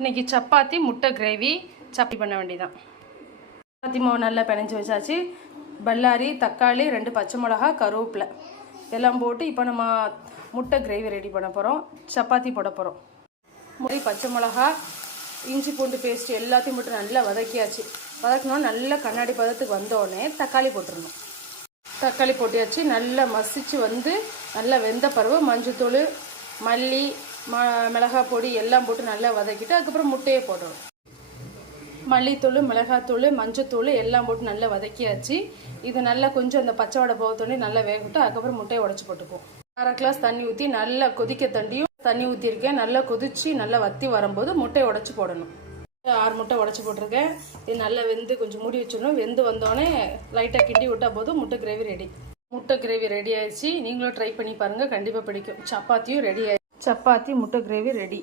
இன்றைக்கி சப்பாத்தி முட்டை கிரேவி சப்பாத்தி பண்ண வேண்டியதான். சப்பாத்தி மாவு நல்லா பிணைஞ்சி வச்சாச்சு. பல்லாரி, தக்காளி, 2 பச்சை மிளகா, கருவேப்பிலை எல்லாம் போட்டு இப்போ நம்ம முட்டை கிரேவி ரெடி பண்ண போகிறோம். சப்பாத்தி போட போகிறோம். பச்சை மிளகா, இஞ்சி பூண்டு பேஸ்ட் எல்லாத்தையும் போட்டு நல்லா வதக்கியாச்சு. வதக்கணும் நல்லா கண்ணாடி பதத்துக்கு வந்தோடனே தக்காளி போட்டுடணும். தக்காளி போட்டியாச்சு. நல்லா மசிச்சு வந்து நல்லா வெந்த பருவ மஞ்சத்தூள், மல்லி, மிளகாய் பொடி எல்லாம் போட்டு நல்லா வதக்கிட்டு அதுக்கப்புறம் முட்டையை போடணும். மல்லித்தூள், மிளகாத்தூள், மஞ்சத்தூள் எல்லாம் போட்டு நல்லா வதக்கியாச்சு. இது நல்லா கொஞ்சம் அந்த பச்சை வடை போகத்தோடனே நல்லா வேகட்டும். அதுக்கப்புறம் முட்டையை உடச்சி போட்டுக்குவோம். 1/2 கிளாஸ் தண்ணி ஊற்றி நல்லா கொதிக்க தண்ணி ஊற்றிருக்கேன். நல்லா கொதிச்சு நல்லா வற்றி வரும்போது முட்டையை உடச்சி போடணும். 6 முட்டை உடச்சி போட்டிருக்கேன். இது நல்லா வெந்து கொஞ்சம் மூடி வச்சிடணும். வெந்து வந்தோடனே லைட்டாக கிண்டி விட்டால் போதும் முட்டை கிரேவி ரெடி. முட்டை கிரேவி ரெடி ஆயிடுச்சு. நீங்களும் ட்ரை பண்ணி பாருங்கள், கண்டிப்பாக பிடிக்கும். சப்பாத்தியும் ரெடி ஆயிடுச்சு. சப்பாத்தி முட்டை கிரேவி ரெடி.